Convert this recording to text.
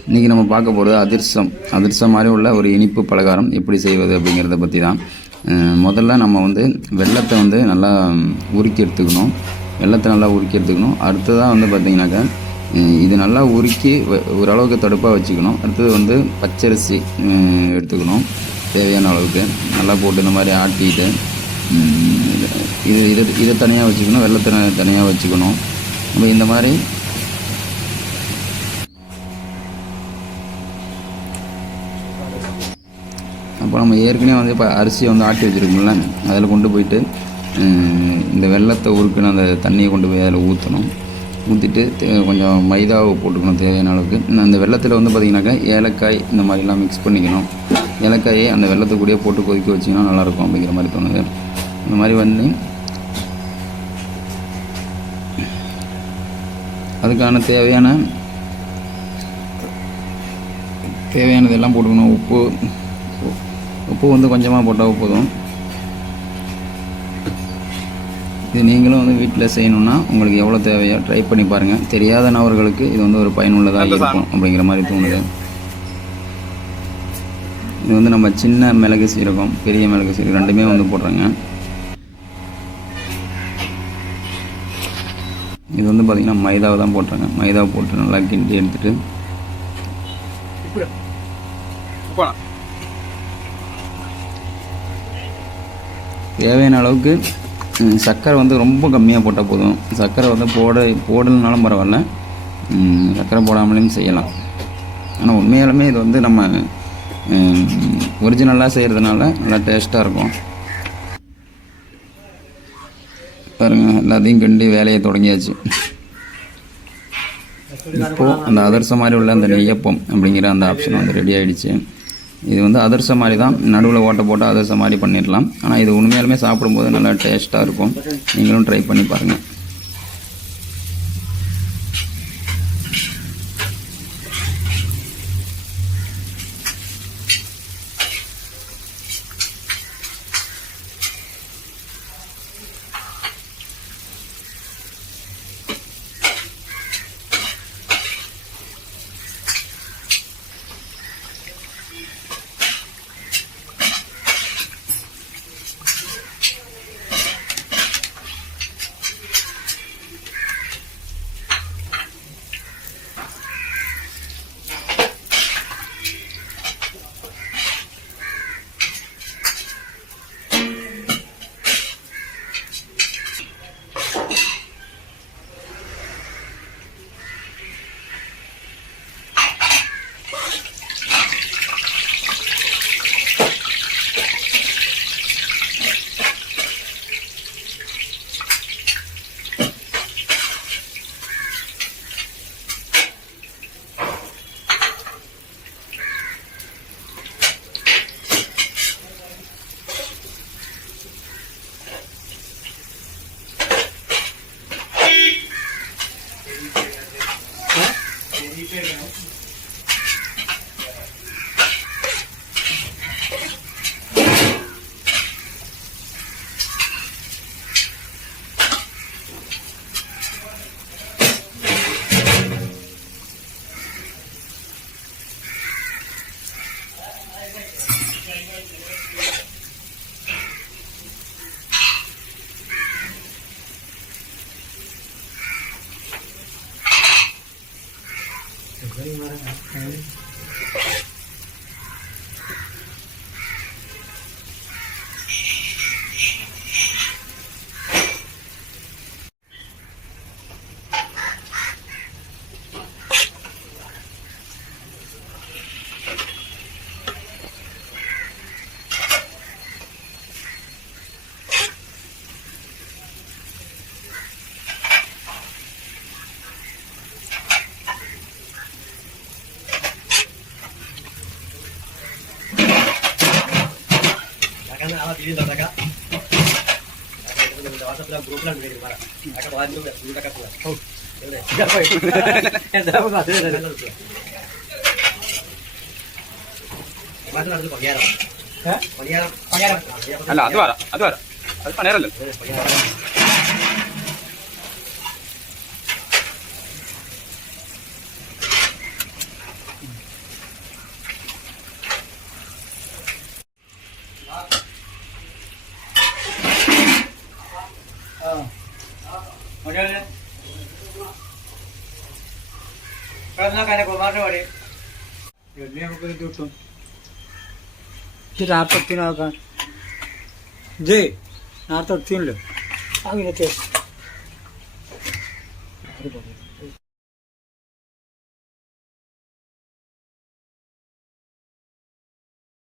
இன்றைக்கி நம்ம பார்க்க போகிறது அதிரசம் மாதிரி உள்ள ஒரு இனிப்பு பலகாரம் எப்படி செய்வது அப்படிங்கிறத பற்றி தான். முதல்ல நம்ம வெல்லத்தை நல்லா உருக்கி எடுத்துக்கணும். அடுத்ததாக பார்த்திங்கனாக்கா இது நல்லா உருக்கி ஓரளவுக்கு தடுப்பாக வச்சுக்கணும். அடுத்தது பச்சரிசி எடுத்துக்கணும். தேவையான அளவுக்கு நல்லா போட்டு இந்த மாதிரி ஆட்டிட்டு இதை தனியாக வச்சுக்கணும். வெல்லத்தை தனியாக வச்சுக்கணும். நம்ம இந்த மாதிரி அப்போ நம்ம ஏற்கனவே இப்போ அரிசியை ஆட்டி வச்சுருக்கோம்ல, அதில் கொண்டு போயிட்டு இந்த வெல்லத்தை உருக்குன்னு அந்த தண்ணியை கொண்டு போய் அதில் ஊற்றிட்டு கொஞ்சம் மைதாவை போட்டுக்கணும் தேவையான அளவுக்கு. அந்த வெல்லத்தில் பார்த்திங்கனாக்கா ஏலக்காய் இந்த மாதிரிலாம் மிக்ஸ் பண்ணிக்கணும். ஏலக்காயை அந்த வெல்லத்தை கூடயே போட்டு கொதிக்க வச்சிங்கன்னா நல்லாயிருக்கும் அப்படிங்கிற மாதிரி தோணுது. இந்த மாதிரி அதுக்கான தேவையானதெல்லாம் போட்டுக்கணும். உப்பு கொஞ்சமாக போட்டால் போதும். இது நீங்களும் வீட்டில் செய்யணுன்னா உங்களுக்கு எவ்வளோ தேவையோ ட்ரை பண்ணி பாருங்கள். தெரியாத நபர்களுக்கு இது ஒரு பயனுள்ளதாக இருக்கும் அப்படிங்கிற மாதிரி தோணுது. இது நம்ம சின்ன மிளகு சீரகம், பெரிய மிளகு சீரகம் ரெண்டுமே போடுறாங்க. இது பார்த்திங்கன்னா மைதாவை தான் போட்டுறாங்க. மைதாவை போட்டு நல்லா கிண்டி எடுத்துகிட்டு தேவையான அளவுக்கு சர்க்கரை ரொம்ப கம்மியாக போட்டால் போதும். சர்க்கரை போடலனாலும் பரவாயில்ல, சர்க்கரை போடாமலேயும் செய்யலாம். ஆனால் உண்மையாலுமே இது நம்ம ஒரிஜினலாக செய்கிறதுனால நல்லா டேஸ்ட்டாக இருக்கும். பாருங்கள், எல்லாத்தையும் கிண்டி வேலையை தொடங்கியாச்சு. இப்போது அந்த அதிரசம் மாதிரி உள்ள அந்த நெய்யப்பம் அப்படிங்கிற அந்த ஆப்ஷன் ரெடி ஆகிடுச்சு. இது அதிரசம் மாதிரி தான், நடுவில் ஓட்டை போட்டு அதிரசம் மாதிரி பண்ணிடலாம். ஆனால் இது உண்மையாலுமே சாப்பிடும்போது நல்லா டேஸ்ட்டாக இருக்கும். நீங்களும் ட்ரை பண்ணி பாருங்கள். Ini tak tak. WhatsApp grup lah begini para. Akan bawa dulu ya, dulu tak kuat. Oh, boleh. Tidak boleh. Dah apa sih? Mana ada pengiaran? Hah? Pengiaran. Alah, ada. Ada pengiaran lah. കുമാറിന്റെ പണി നമുക്ക് ഇത് കിട്ടും ഇത് 40 നോക്കാം ജേ 40 അങ്ങനത്തെ